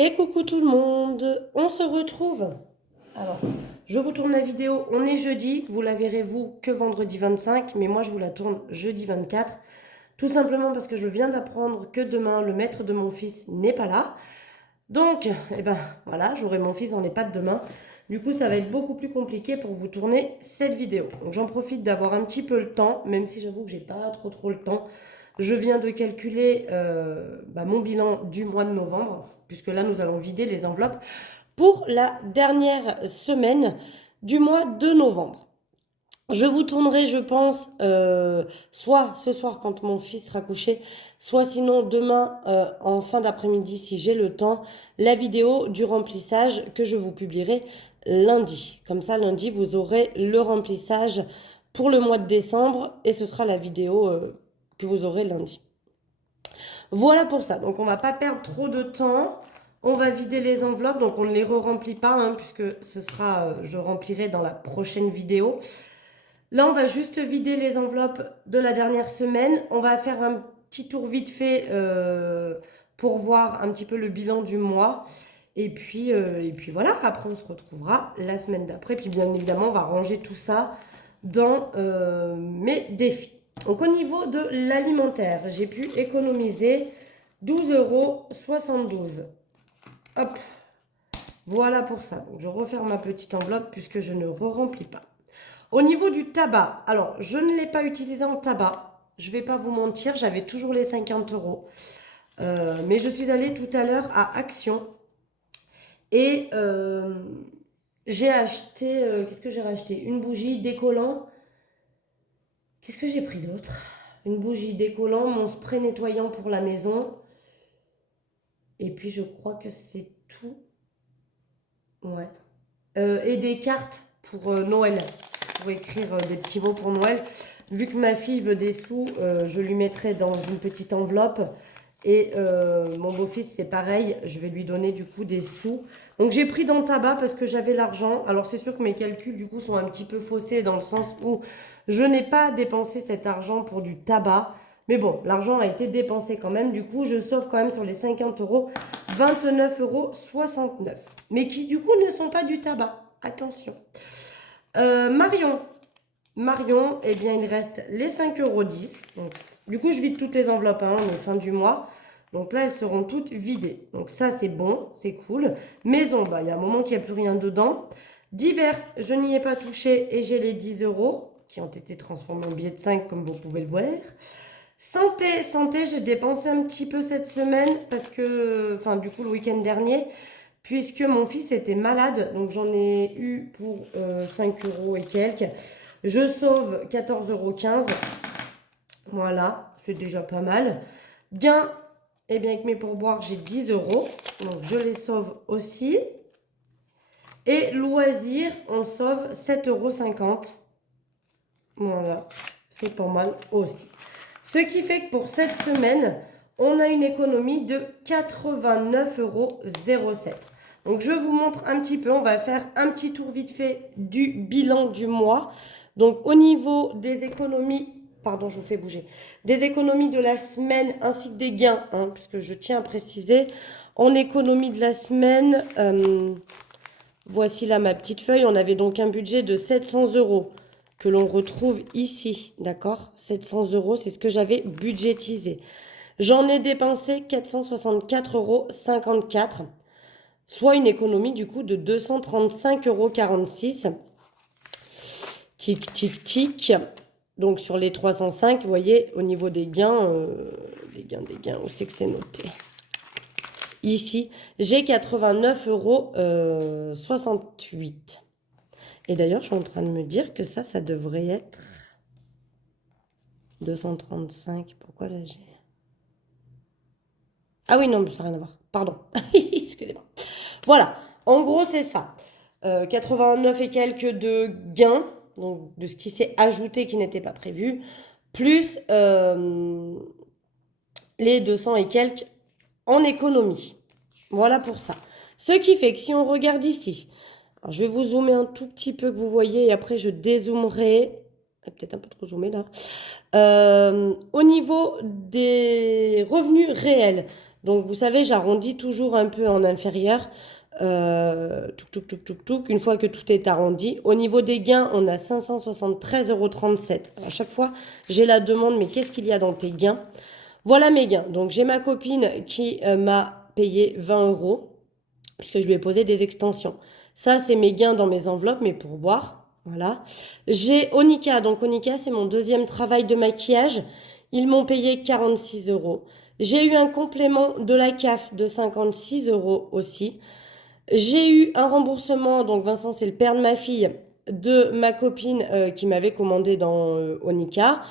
Et coucou tout le monde, on se retrouve. Alors, je vous tourne la vidéo, on est jeudi, vous la verrez vous que vendredi 25, mais moi je vous la tourne jeudi 24, tout simplement parce que je viens d'apprendre que demain le maître de mon fils n'est pas là. Donc, eh ben voilà, j'aurai mon fils en EHPAD demain. Du coup, ça va être beaucoup plus compliqué pour vous tourner cette vidéo. Donc j'en profite d'avoir un petit peu le temps, même si j'avoue que j'ai pas trop le temps. Je viens de calculer mon bilan du mois de novembre, puisque là nous allons vider les enveloppes pour la dernière semaine du mois de novembre. Je vous tournerai, je pense, soit ce soir quand mon fils sera couché, soit sinon demain en fin d'après-midi si j'ai le temps, la vidéo du remplissage que je vous publierai lundi. Comme ça, lundi, vous aurez le remplissage pour le mois de décembre et ce sera la vidéo que vous aurez lundi. Voilà pour ça. Donc on va pas perdre trop de temps. On va vider les enveloppes, donc on ne les re-remplit pas, hein, puisque ce sera, je remplirai dans la prochaine vidéo. Là, on va juste vider les enveloppes de la dernière semaine. On va faire un petit tour vite fait pour voir un petit peu le bilan du mois. Et puis voilà, après on se retrouvera la semaine d'après. Puis bien évidemment, on va ranger tout ça dans mes défis. Donc au niveau de l'alimentaire, j'ai pu économiser 12,72 €. Hop, voilà pour ça. Donc je referme ma petite enveloppe puisque je ne re-remplis pas. Au niveau du tabac, alors je ne l'ai pas utilisé en tabac, je ne vais pas vous mentir, j'avais toujours les 50 €. Mais je suis allée tout à l'heure à Action et j'ai acheté, qu'est-ce que j'ai racheté? Une bougie décollant. Qu'est-ce que j'ai pris d'autre? Une bougie décollant, mon spray nettoyant pour la maison. Et puis je crois que c'est tout. Ouais. Et des cartes pour Noël. Pour écrire des petits mots pour Noël. Vu que ma fille veut des sous, je lui mettrai dans une petite enveloppe. Et mon beau-fils, c'est pareil. Je vais lui donner du coup des sous. Donc j'ai pris dans le tabac parce que j'avais l'argent. Alors c'est sûr que mes calculs du coup sont un petit peu faussés dans le sens où je n'ai pas dépensé cet argent pour du tabac. Mais bon, l'argent a été dépensé quand même. Du coup, je sauve quand même sur les 50 €, 29,69 €. Mais qui du coup ne sont pas du tabac. Attention. Marion, eh bien, il reste les 5,10 €. Donc, du coup, je vide toutes les enveloppes, hein, on est fin du mois. Donc là, elles seront toutes vidées. Donc ça, c'est bon, c'est cool. Maison, bah, il y a un moment qu'il n'y a plus rien dedans. Divers, je n'y ai pas touché et j'ai les 10 € qui ont été transformés en billets de 5, comme vous pouvez le voir. Santé, j'ai dépensé un petit peu cette semaine parce que, enfin, du coup, le week-end dernier, puisque mon fils était malade. Donc j'en ai eu pour 5 € et quelques. Je sauve 14,15 €. Voilà, c'est déjà pas mal. Gain, eh bien avec mes pourboires, j'ai 10 €. Donc je les sauve aussi. Et loisirs, on sauve 7,50 €. Voilà, c'est pas mal aussi. Ce qui fait que pour cette semaine, on a une économie de 89,07 €. Donc je vous montre un petit peu, on va faire un petit tour vite fait du bilan du mois. Donc au niveau des économies, pardon, je vous fais bouger, des économies de la semaine ainsi que des gains, hein, puisque je tiens à préciser, en économie de la semaine, voici là ma petite feuille, on avait donc un budget de 700 € que l'on retrouve ici, d'accord? 700 €, c'est ce que j'avais budgétisé. J'en ai dépensé 464,54 €, soit une économie du coup de 235,46 €. Tic, tic, tic. Donc sur les 305, vous voyez, au niveau des gains, où c'est que c'est noté? Ici, j'ai 89,68 €. Et d'ailleurs, je suis en train de me dire que ça devrait être 235. Pourquoi là j'ai... Ah oui, non, ça n'a rien à voir. Pardon. Excusez-moi. Voilà. En gros, c'est ça. 89 et quelques de gains, donc de ce qui s'est ajouté qui n'était pas prévu, plus les 200 et quelques en économie. Voilà pour ça. Ce qui fait que si on regarde ici, alors je vais vous zoomer un tout petit peu que vous voyez et après je dézoomerai. Peut-être un peu trop zoomé là. Au niveau des revenus réels, Donc, vous savez, j'arrondis toujours un peu en inférieur. Une fois que tout est arrondi. Au niveau des gains, on a 573,37 €. À chaque fois, j'ai la demande, mais qu'est-ce qu'il y a dans tes gains? Voilà mes gains. Donc, j'ai ma copine qui m'a payé 20 €, puisque je lui ai posé des extensions. Ça, c'est mes gains dans mes enveloppes, mes pourboires. Voilà. J'ai Onika. Donc, Onika, c'est mon deuxième travail de maquillage. Ils m'ont payé 46 €. J'ai eu un complément de la CAF de 56 € aussi. J'ai eu un remboursement, donc Vincent, c'est le père de ma fille, de ma copine qui m'avait commandé dans Onika,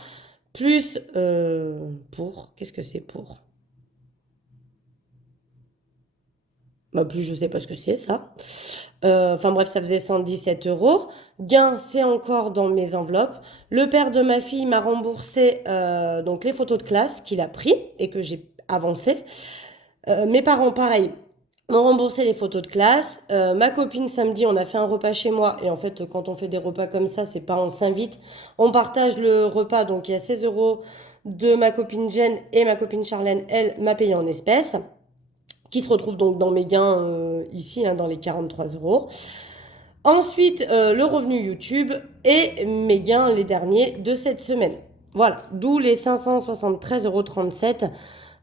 plus qu'est-ce que c'est pour? Bah, plus je sais pas ce que c'est ça. Enfin bref, ça faisait 117 €. Gain, c'est encore dans mes enveloppes. Le père de ma fille m'a remboursé donc les photos de classe qu'il a pris et que j'ai avancé. Mes parents, pareil, m'ont remboursé les photos de classe. Ma copine, samedi, on a fait un repas chez moi. Et en fait, quand on fait des repas comme ça, c'est pas on s'invite. On partage le repas. Donc, il y a 16 € de ma copine Jen et ma copine Charlène, elle, m'a payé en espèces. Qui se retrouve donc dans mes gains ici, hein, dans les 43 €. Ensuite, le revenu YouTube et mes gains, les derniers de cette semaine. Voilà, d'où les 573,37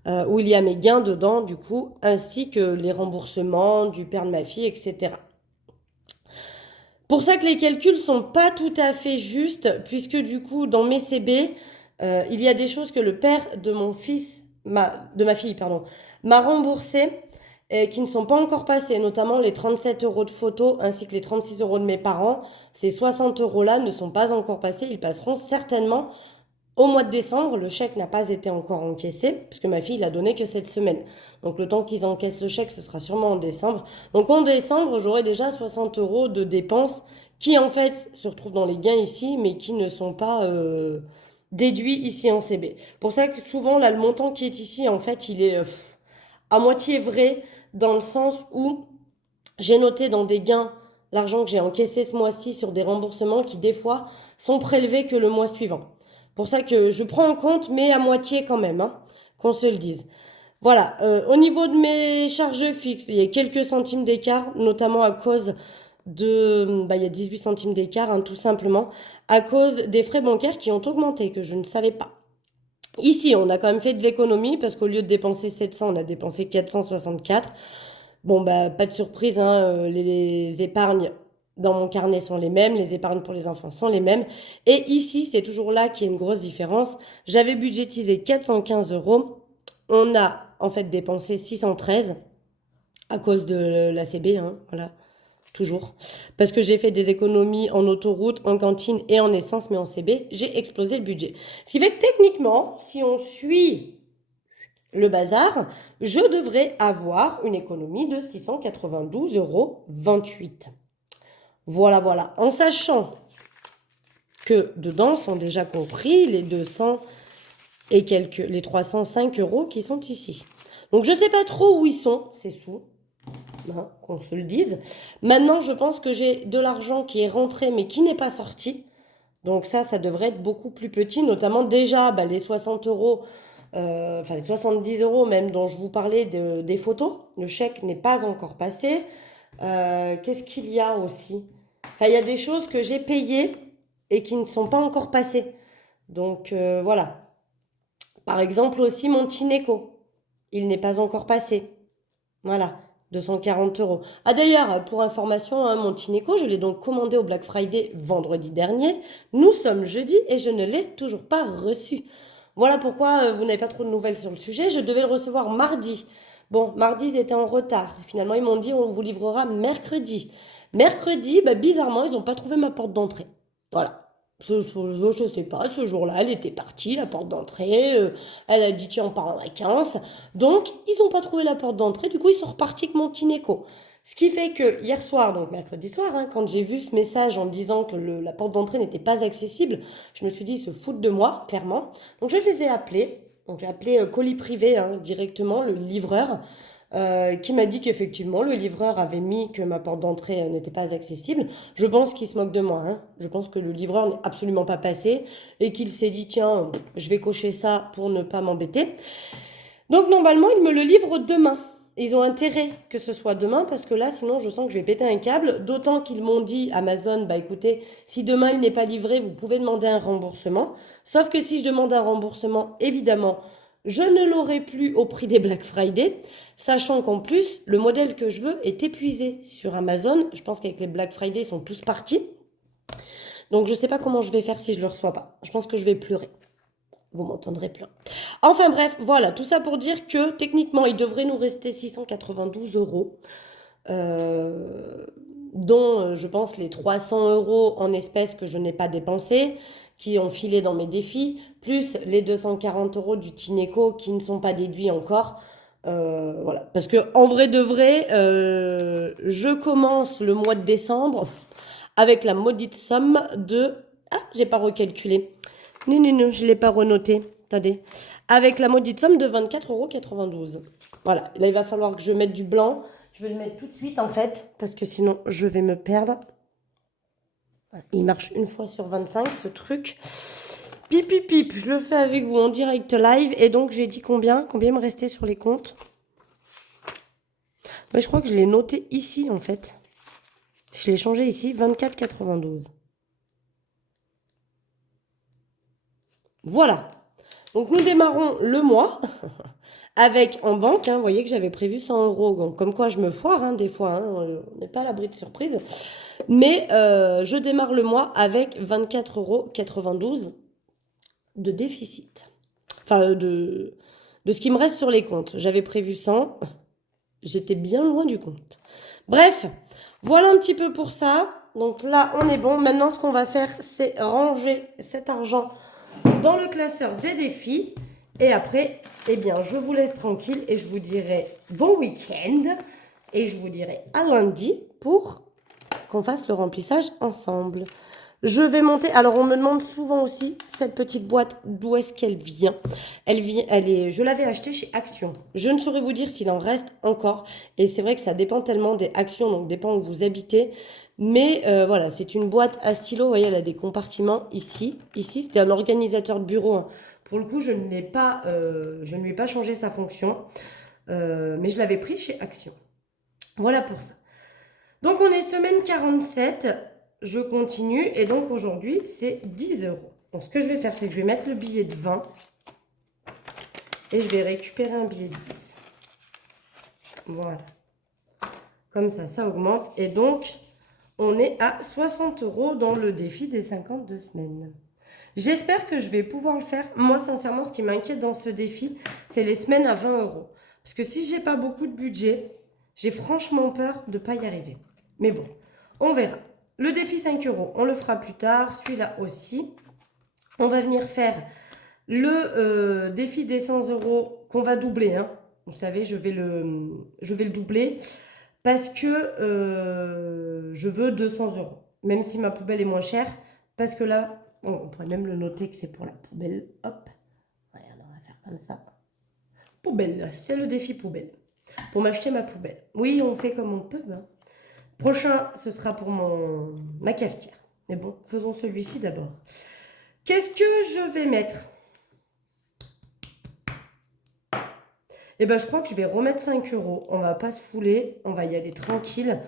€ où il y a mes gains dedans, du coup, ainsi que les remboursements du père de ma fille, etc. Pour ça que les calculs sont pas tout à fait justes, puisque du coup, dans mes CB, il y a des choses que le père de mon fils, de ma fille, pardon, m'a remboursé qui ne sont pas encore passées, notamment les 37 € de photos ainsi que les 36 € de mes parents. Ces 60 € là ne sont pas encore passés, ils passeront certainement au mois de décembre. Le chèque n'a pas été encore encaissé, puisque ma fille l'a donné que cette semaine. Donc le temps qu'ils encaissent le chèque, ce sera sûrement en décembre. Donc en décembre, j'aurai déjà 60 € de dépenses qui en fait se retrouvent dans les gains ici, mais qui ne sont pas déduits ici en CB. Pour ça que souvent, là, le montant qui est ici, en fait, il est à moitié vrai, dans le sens où j'ai noté dans des gains l'argent que j'ai encaissé ce mois-ci sur des remboursements qui, des fois, sont prélevés que le mois suivant. Pour ça que je prends en compte, mais à moitié quand même, hein, qu'on se le dise. Voilà, au niveau de mes charges fixes, il y a quelques centimes d'écart, notamment à cause il y a 18 centimes d'écart, hein, tout simplement, à cause des frais bancaires qui ont augmenté, que je ne savais pas. Ici, on a quand même fait de l'économie, parce qu'au lieu de dépenser 700, on a dépensé 464. Bon, bah, pas de surprise, hein, les épargnes dans mon carnet sont les mêmes, les épargnes pour les enfants sont les mêmes. Et ici, c'est toujours là qu'il y a une grosse différence. J'avais budgétisé 415 €. On a en fait dépensé 613 à cause de la CB, hein, voilà, toujours. Parce que j'ai fait des économies en autoroute, en cantine et en essence, mais en CB, j'ai explosé le budget. Ce qui fait que techniquement, si on suit le bazar, je devrais avoir une économie de 692,28 €. Voilà, voilà. En sachant que dedans sont déjà compris les 200 et les 305 € qui sont ici. Donc je ne sais pas trop où ils sont, ces sous, hein, qu'on se le dise. Maintenant, je pense que j'ai de l'argent qui est rentré mais qui n'est pas sorti. Donc ça devrait être beaucoup plus petit, notamment déjà les 60 €, enfin les 70 € même dont je vous parlais des photos. Le chèque n'est pas encore passé. Qu'est-ce qu'il y a aussi? Enfin, il y a des choses que j'ai payées et qui ne sont pas encore passées. Donc voilà. Par exemple aussi mon Tineco. Il n'est pas encore passé. Voilà. 240 €. Ah d'ailleurs, pour information, hein, mon Tineco, je l'ai donc commandé au Black Friday vendredi dernier. Nous sommes jeudi et je ne l'ai toujours pas reçu. Voilà pourquoi vous n'avez pas trop de nouvelles sur le sujet. Je devais le recevoir mardi. Bon, mardi, ils étaient en retard. Finalement, ils m'ont dit on vous livrera mercredi. Mercredi, bizarrement, ils n'ont pas trouvé ma porte d'entrée. Voilà. Je sais pas, ce jour-là, elle était partie, la porte d'entrée. Elle a dit tiens, on part en vacances. Donc, ils n'ont pas trouvé la porte d'entrée. Du coup, ils sont repartis avec mon Tineco. Ce qui fait que hier soir, donc mercredi soir, hein, quand j'ai vu ce message en disant que la porte d'entrée n'était pas accessible, je me suis dit, ils se foutent de moi, clairement. Donc je les ai appelés. Donc j'ai appelé colis privé, hein, directement, le livreur, qui m'a dit qu'effectivement, le livreur avait mis que ma porte d'entrée n'était pas accessible. Je pense qu'il se moque de moi, hein. Je pense que le livreur n'est absolument pas passé et qu'il s'est dit, tiens, je vais cocher ça pour ne pas m'embêter. Donc normalement, ils me le livrent demain. Ils ont intérêt que ce soit demain parce que là, sinon, je sens que je vais péter un câble. D'autant qu'ils m'ont dit, Amazon, bah écoutez, si demain il n'est pas livré, vous pouvez demander un remboursement. Sauf que si je demande un remboursement, évidemment, je ne l'aurai plus au prix des Black Friday, sachant qu'en plus, le modèle que je veux est épuisé sur Amazon. Je pense qu'avec les Black Friday, ils sont tous partis. Donc je ne sais pas comment je vais faire si je ne le reçois pas. Je pense que je vais pleurer. Vous m'entendrez plus. Enfin bref, voilà, tout ça pour dire que techniquement, il devrait nous rester 692 euros, dont je pense les 300 euros en espèces que je n'ai pas dépensés, qui ont filé dans mes défis, plus les 240 euros du Tineco qui ne sont pas déduits encore. Voilà, parce que en vrai de vrai, je commence le mois de décembre avec la maudite somme de... Ah, j'ai pas recalculé. Non, non, non, je ne l'ai pas renoté. Attendez. Avec la maudite somme de 24,92 €. Voilà. Là, il va falloir que je mette du blanc. Je vais le mettre tout de suite, en fait, parce que sinon, je vais me perdre. Il marche une fois sur 25, ce truc. Pip, pip, pip. Je le fais avec vous en direct live. Et donc, j'ai dit combien il me restait sur les comptes. Mais je crois que je l'ai noté ici, en fait. Je l'ai changé ici, 24,92 €. Voilà. Donc nous démarrons le mois avec en banque, hein, vous voyez que j'avais prévu 100 euros. Donc comme quoi je me foire hein, des fois, hein, on n'est pas à l'abri de surprise. Mais je démarre le mois avec 24,92 € de déficit. Enfin de ce qui me reste sur les comptes. J'avais prévu 100, j'étais bien loin du compte. Bref, voilà un petit peu pour ça. Donc là on est bon. Maintenant ce qu'on va faire c'est ranger cet argent dans le classeur des défis. Et après, eh bien, je vous laisse tranquille et je vous dirai bon week-end. Et je vous dirai à lundi pour qu'on fasse le remplissage ensemble. Je vais monter. Alors, on me demande souvent aussi cette petite boîte, d'où est-ce qu'elle vient. Je l'avais achetée chez Action. Je ne saurais vous dire s'il en reste encore. Et c'est vrai que ça dépend tellement des actions, donc dépend où vous habitez. Mais voilà, c'est une boîte à stylo. Vous voyez, elle a des compartiments ici. Ici, c'était un organisateur de bureau. Hein. Pour le coup, je ne lui ai pas changé sa fonction. Mais je l'avais pris chez Action. Voilà pour ça. Donc, on est semaine 47. Je continue. Et donc, aujourd'hui, c'est 10 euros. Donc, ce que je vais faire, c'est que je vais mettre le billet de 20. Et je vais récupérer un billet de 10. Voilà. Comme ça augmente. Et donc, on est à 60 euros dans le défi des 52 semaines. J'espère que je vais pouvoir le faire. Moi, sincèrement, ce qui m'inquiète dans ce défi, c'est les semaines à 20 euros. Parce que si j'ai pas beaucoup de budget, j'ai franchement peur de ne pas y arriver. Mais bon, on verra. Le défi 5 euros, on le fera plus tard. Celui-là aussi. On va venir faire le défi des 100 euros qu'on va doubler. Hein. Vous savez, je vais le doubler parce que je veux 200 euros. Même si ma poubelle est moins chère. Parce que là, on pourrait même le noter que c'est pour la poubelle. Hop. Regarde, on va faire comme ça. Poubelle, c'est le défi poubelle. Pour m'acheter ma poubelle. Oui, on fait comme on peut. Hein. Prochain, ce sera pour ma cafetière. Mais bon, faisons celui-ci d'abord. Qu'est-ce que je vais mettre? Eh bien, je crois que je vais remettre 5 euros. On va pas se fouler. On va y aller tranquille.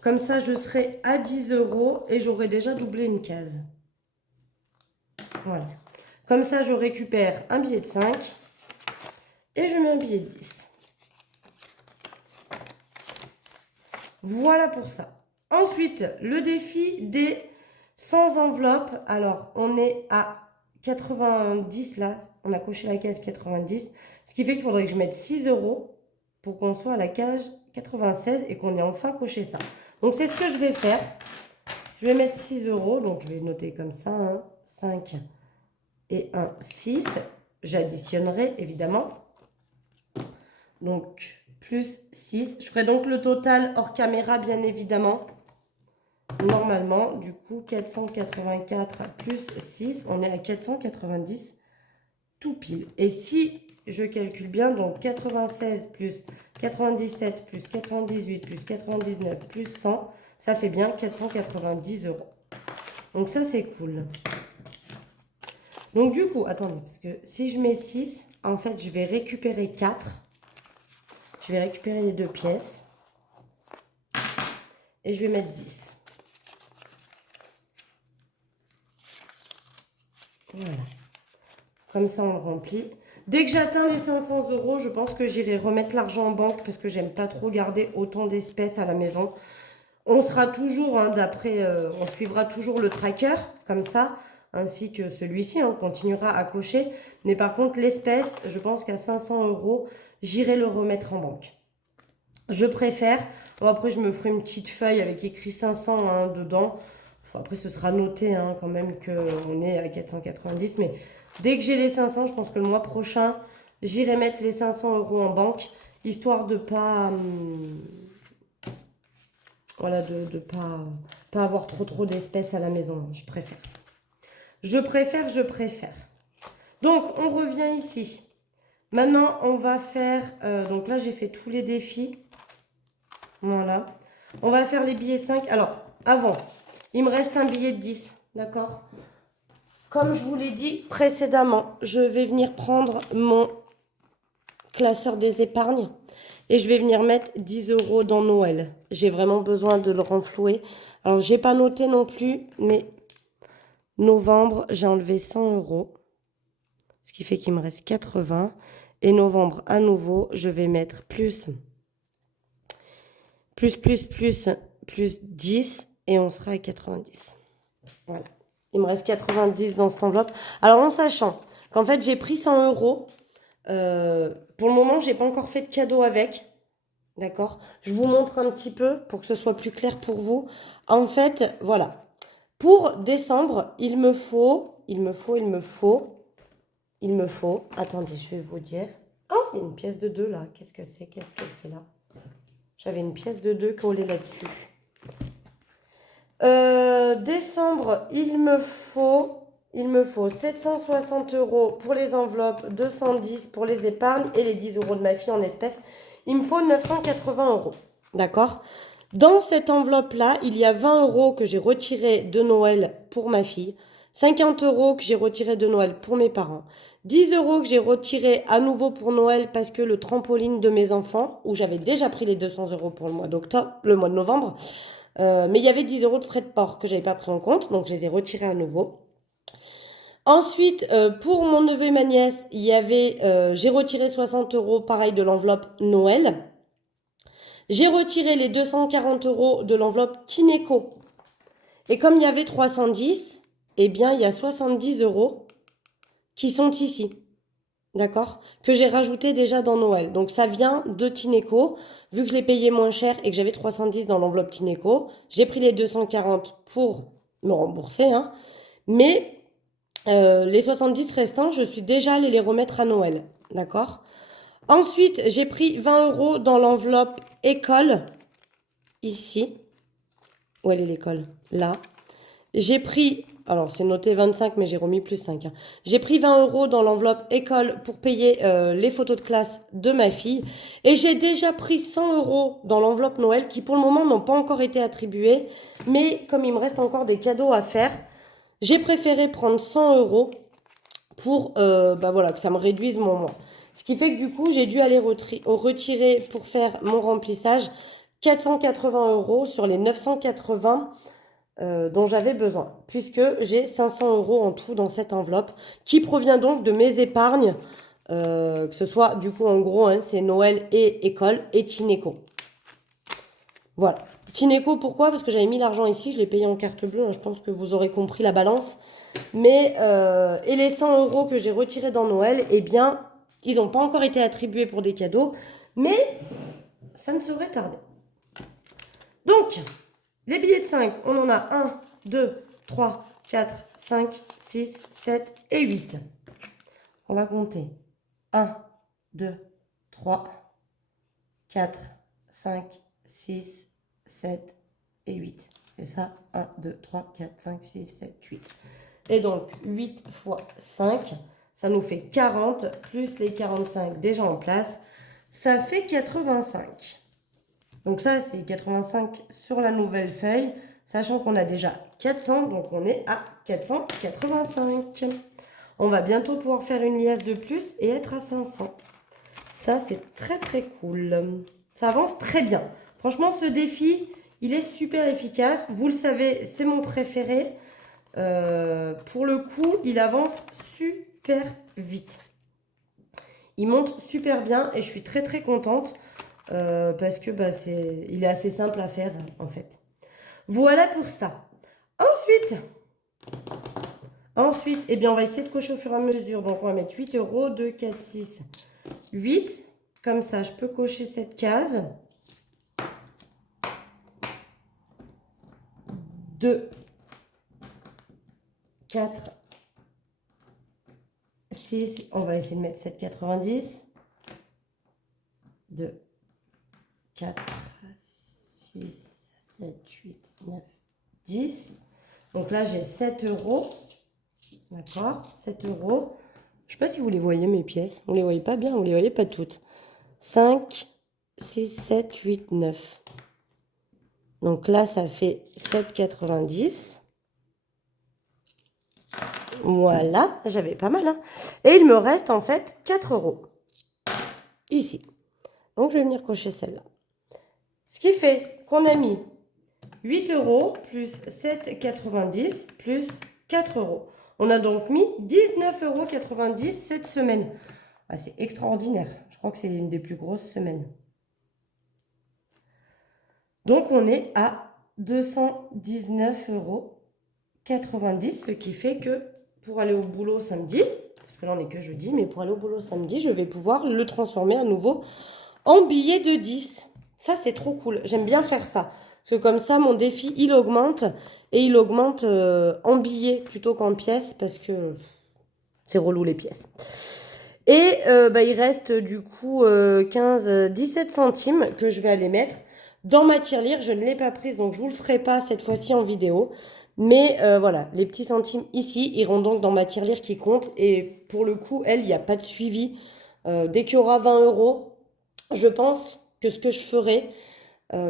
Comme ça, je serai à 10 euros et j'aurai déjà doublé une case. Voilà. Comme ça, je récupère un billet de 5 et je mets un billet de 10. Voilà pour ça. Ensuite, le défi des 100 enveloppes. Alors, on est à 90 là. On a coché la case 90. Ce qui fait qu'il faudrait que je mette 6 euros pour qu'on soit à la case 96 et qu'on ait enfin coché ça. Donc, c'est ce que je vais faire. Je vais mettre 6 euros. Donc, je vais noter comme ça. 1, 5 et 1, 6. J'additionnerai évidemment. Donc, plus 6. Je ferai donc le total hors caméra, bien évidemment. Normalement, du coup, 484 plus 6, on est à 490 tout pile. Et si je calcule bien, donc 96 plus 97 plus 98 plus 99 plus 100, ça fait bien 490 euros. Donc ça, c'est cool. Donc du coup, attendez, parce que si je mets 6, en fait, je vais récupérer 4. Je vais récupérer les 2 pièces. Et je vais mettre 10. Voilà. Comme ça, on le remplit. Dès que j'atteins les 500 €, je pense que j'irai remettre l'argent en banque parce que j'aime pas trop garder autant d'espèces à la maison. On sera toujours, hein, on suivra toujours le tracker, comme ça, ainsi que celui-ci, hein, on continuera à cocher. Mais par contre, l'espèce, je pense qu'à 500 €, j'irai le remettre en banque. Je préfère, bon, après je me ferai une petite feuille avec écrit 500 hein, dedans. Après ce sera noté hein, quand même qu'on est à 490, mais dès que j'ai les 500, je pense que le mois prochain, j'irai mettre les 500 € en banque, histoire de pas... voilà, de pas avoir trop d'espèces à la maison, je préfère. Je préfère. Donc, on revient ici. Maintenant, on va faire... donc là, j'ai fait tous les défis. Voilà. On va faire les billets de 5. Alors, avant, il me reste un billet de 10. D'accord? Comme je vous l'ai dit précédemment, je vais venir prendre mon classeur des épargnes. Et je vais venir mettre 10 € dans Noël. J'ai vraiment besoin de le renflouer. Alors, j'ai pas noté non plus, mais novembre, j'ai enlevé 100 €. Ce qui fait qu'il me reste 80. Et novembre, à nouveau, je vais mettre plus 10. Et on sera à 90. Voilà. Il me reste 90 dans cette enveloppe. Alors, en sachant qu'en fait, j'ai pris 100 €. Pour le moment, j'ai pas encore fait de cadeau avec. D'accord? Je vous montre un petit peu pour que ce soit plus clair pour vous. En fait, voilà. Pour décembre, il me faut. Attendez, je vais vous dire. Oh, il y a une pièce de 2 là. Qu'est-ce que c'est? Qu'est-ce qu'elle fait là? J'avais une pièce de 2 collée là-dessus. Décembre, il me faut 760 € pour les enveloppes, 210 pour les épargnes et les 10 € de ma fille en espèces. Il me faut 980 €. D'accord? Dans cette enveloppe-là, il y a 20 € que j'ai retiré de Noël pour ma fille, 50 € que j'ai retiré de Noël pour mes parents, 10 € que j'ai retiré à nouveau pour Noël parce que le trampoline de mes enfants, où j'avais déjà pris les 200 € pour le mois de novembre, mais il y avait 10 € de frais de port que j'avais pas pris en compte, donc je les ai retirés à nouveau. Ensuite, pour mon neveu et ma nièce, j'ai retiré 60 € pareil de l'enveloppe Noël. J'ai retiré les 240 € de l'enveloppe Tineco. Et comme il y avait 310, eh bien il y a 70 € qui sont ici. D'accord? Que j'ai rajouté déjà dans Noël. Donc ça vient de Tineco. Vu que je l'ai payé moins cher et que j'avais 310 dans l'enveloppe Tineco, j'ai pris les 240 pour me rembourser. Hein. Mais les 70 restants, je suis déjà allée les remettre à Noël. D'accord? Ensuite, j'ai pris 20 € dans l'enveloppe école. Ici. Où elle est l'école? Là. J'ai pris... Alors, c'est noté 25, mais j'ai remis plus 5. Hein. J'ai pris 20 € dans l'enveloppe école pour payer les photos de classe de ma fille. Et j'ai déjà pris 100 € dans l'enveloppe Noël qui, pour le moment, n'ont pas encore été attribués. Mais comme il me reste encore des cadeaux à faire, j'ai préféré prendre 100 € pour voilà, que ça me réduise mon mois. Ce qui fait que du coup, j'ai dû aller retirer pour faire mon remplissage 480 € sur les 980 dont j'avais besoin, puisque j'ai 500 € en tout dans cette enveloppe, qui provient donc de mes épargnes, que ce soit du coup en gros, hein, c'est Noël et école et Tineco. Voilà. Tineco, pourquoi? Parce que j'avais mis l'argent ici, je l'ai payé en carte bleue, hein, je pense que vous aurez compris la balance. Mais, et les 100 € que j'ai retirés dans Noël, eh bien, ils n'ont pas encore été attribués pour des cadeaux, mais ça ne saurait tarder. Donc, les billets de 5, on en a 1, 2, 3, 4, 5, 6, 7 et 8. On va compter. 1, 2, 3, 4, 5, 6, 7 et 8. C'est ça? 1, 2, 3, 4, 5, 6, 7, 8. Et donc, 8 fois 5, ça nous fait 40, plus les 45 déjà en place, ça fait 85. Donc ça, c'est 85 sur la nouvelle feuille, sachant qu'on a déjà 400, donc on est à 485. On va bientôt pouvoir faire une liasse de plus et être à 500. Ça, c'est très très cool. Ça avance très bien. Franchement, ce défi, il est super efficace. Vous le savez, c'est mon préféré. Pour le coup, il avance super vite. Il monte super bien et je suis très très contente parce que bah, il est assez simple à faire en fait. Voilà pour ça. Ensuite, eh bien, on va essayer de cocher au fur et à mesure. Donc, on va mettre 8 euros, 2, 4, 6, 8. Comme ça, je peux cocher cette case. 2, 4, 6. On va essayer de mettre 7,90. 2, 4, 6, 7, 8, 9, 10. Donc là, j'ai 7 euros. D'accord, 7 euros. Je ne sais pas si vous les voyez, mes pièces. Vous ne les voyez pas bien, vous ne les voyez pas toutes. 5, 6, 7, 8, 9. Donc là, ça fait 7,90. Voilà, j'avais pas mal. Hein. Et il me reste en fait 4 euros. Ici. Donc je vais venir cocher celle-là. Ce qui fait qu'on a mis 8 euros plus 7,90 plus 4 euros. On a donc mis 19,90 € cette semaine. Ah, c'est extraordinaire. Je crois que c'est une des plus grosses semaines. Donc on est à 219,90 €, ce qui fait que pour aller au boulot samedi, parce que là on n'est que jeudi, mais pour aller au boulot samedi, je vais pouvoir le transformer à nouveau en billet de 10. Ça c'est trop cool, j'aime bien faire ça. Parce que comme ça mon défi il augmente, et il augmente en billets plutôt qu'en pièces, parce que c'est relou les pièces. Et bah, il reste du coup 17 centimes que je vais aller mettre dans ma tirelire. Je ne l'ai pas prise, donc je ne vous le ferai pas cette fois-ci en vidéo. Mais voilà, les petits centimes ici iront donc dans ma tirelire qui compte. Et pour le coup, elle, il n'y a pas de suivi. Dès qu'il y aura 20 euros, je pense que ce que je ferai,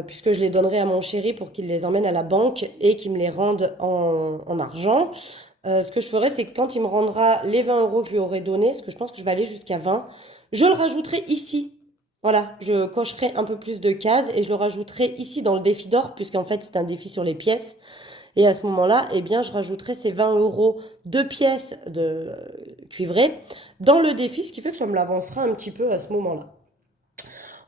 puisque je les donnerai à mon chéri pour qu'il les emmène à la banque et qu'il me les rende en argent, ce que je ferai, c'est que quand il me rendra les 20 euros que je lui aurai donnés, parce que je pense que je vais aller jusqu'à 20, je le rajouterai ici. Voilà, je cocherai un peu plus de cases et je le rajouterai ici dans le défi d'or, puisqu'en fait c'est un défi sur les pièces. Et à ce moment-là, eh bien, je rajouterai ces 20 euros de pièces de cuivrées dans le défi, ce qui fait que ça me l'avancera un petit peu à ce moment-là.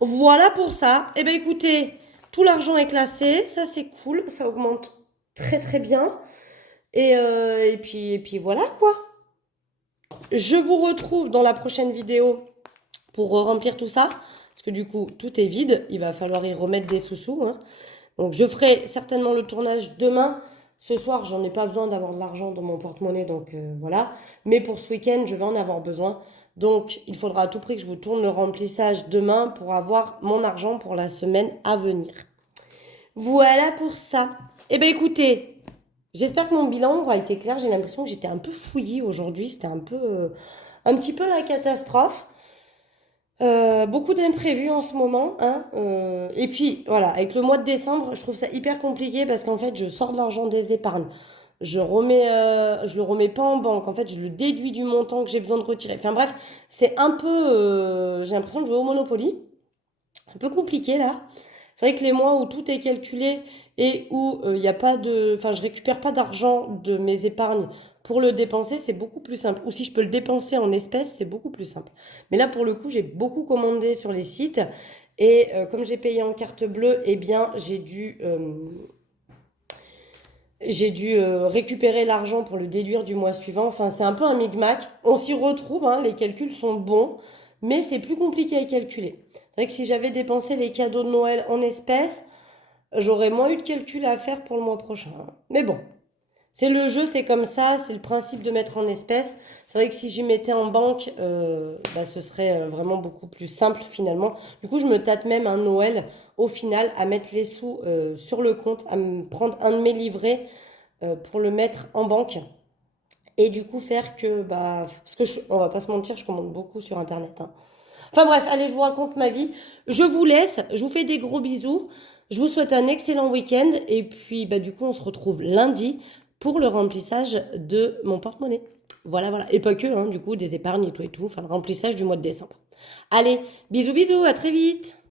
Voilà pour ça. Eh bien écoutez, tout l'argent est classé, ça c'est cool, ça augmente très très bien. Et puis voilà quoi. Je vous retrouve dans la prochaine vidéo pour remplir tout ça. Parce que du coup, tout est vide. Il va falloir y remettre des sous-sous. Hein. Donc je ferai certainement le tournage demain. Ce soir, j'en ai pas besoin d'avoir de l'argent dans mon porte-monnaie. Donc voilà. Mais pour ce week-end, je vais en avoir besoin. Donc il faudra à tout prix que je vous tourne le remplissage demain pour avoir mon argent pour la semaine à venir. Voilà pour ça. Eh bien écoutez... J'espère que mon bilan aura été clair. J'ai l'impression que j'étais un peu fouillie aujourd'hui. C'était un petit peu la catastrophe. Beaucoup d'imprévus en ce moment. Hein. Et puis, voilà, avec le mois de décembre, je trouve ça hyper compliqué parce qu'en fait, je sors de l'argent des épargnes. Je le remets pas en banque. En fait, je le déduis du montant que j'ai besoin de retirer. Enfin bref, c'est un peu... j'ai l'impression de jouer au Monopoly. Un peu compliqué là. C'est vrai que les mois où tout est calculé et où il y a pas de, enfin, je récupère pas d'argent de mes épargnes pour le dépenser, c'est beaucoup plus simple. Ou si je peux le dépenser en espèces, c'est beaucoup plus simple. Mais là, pour le coup, j'ai beaucoup commandé sur les sites et comme j'ai payé en carte bleue, eh bien, j'ai dû récupérer l'argent pour le déduire du mois suivant. Enfin, c'est un peu un micmac. On s'y retrouve, hein, les calculs sont bons, mais c'est plus compliqué à calculer. C'est vrai que si j'avais dépensé les cadeaux de Noël en espèces, j'aurais moins eu de calculs à faire pour le mois prochain. Mais bon, c'est le jeu, c'est comme ça, c'est le principe de mettre en espèces. C'est vrai que si j'y mettais en banque, bah, ce serait vraiment beaucoup plus simple finalement. Du coup, je me tâte même un Noël au final à mettre les sous sur le compte, à me prendre un de mes livrets pour le mettre en banque. Et du coup faire que, bah, parce que on va pas se mentir, je commande beaucoup sur Internet. Hein. Enfin bref, allez, je vous raconte ma vie. Je vous laisse, je vous fais des gros bisous. Je vous souhaite un excellent week-end. Et puis, bah, du coup, on se retrouve lundi pour le remplissage de mon porte-monnaie. Voilà, voilà. Et pas que, hein, du coup, des épargnes et tout, enfin, le remplissage du mois de décembre. Allez, bisous, bisous, à très vite.